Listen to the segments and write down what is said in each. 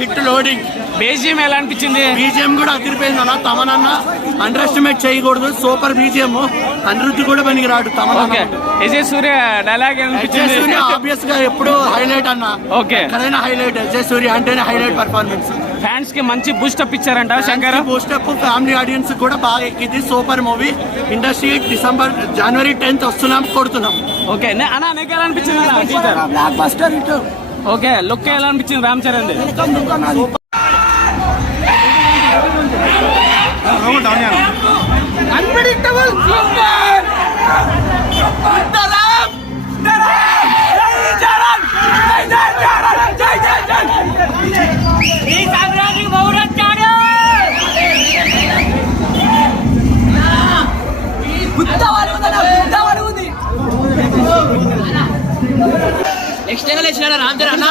Hit loading. BGM ఎలా అనిపించింది? BGM కూడా అదిరిపోయింది అన్న. తమనన్న అండర్ ఎస్టిమేట్ చేయకూడదు. Super BGM. అనిరుద్ధి కూడా పనికి రాడు. తమనన్న విజయ్ సూర్య డైలాగ్ అనిపించింది. ఆబ్వియస్ గా ఎప్పుడు హైలైట్ అన్న. ఓకే, ఎక్కడైనా హైలైట్. విజయ్ సూర్య అంటేనే హైలైట్ పర్ఫార్మెన్స్. ఫ్యాన్స్ కి మంచి బూస్టప్ ఇచ్చారంట శంకర్. బూస్టప్ ఫ్యామిలీ ఆడియన్స్ కూడా బాగా ఎక్కింది. Super movie. ఇండస్ట్రీ జనవరి 10th వస్తున్నాం, కొడుతున్నాం. ఓకే అన్న, నీకు ఎలా అనిపించింది? Blockbuster hit. Okay, look ఎలా అనిపించింది Ram Charan? Unpredictable. Next level వేసినాడా రామ్ చరణ్ అన్న.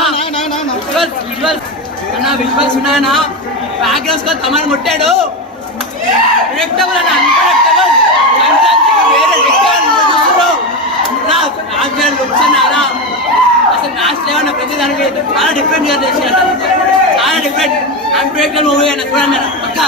అన్న విజువల్స్ ఉన్నాయన్న. బ్యాక్గ్రౌండ్స్ కూడా తమన్ కొట్టాడు. ప్రెడిక్టబుల్ అన్న, అన్ప్రెడిక్టబుల్. వేరే రామ్ చరణ్ లుక్స్ అన్నారా అసలు లాస్ట్ లెవెల్ ప్రతి దానికి చాలా డిఫరెంట్ గా చేశాడు. చాలా డిఫరెంట్ అన్ప్రెడిక్టబుల్ మూవీ అన్న. చూడండి అన్న పక్కా.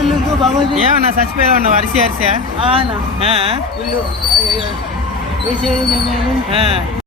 ఎందుకు బాగుంది ఏమన్నా చచ్చిపోయా ఉన్నావు? అరిసి అరిసా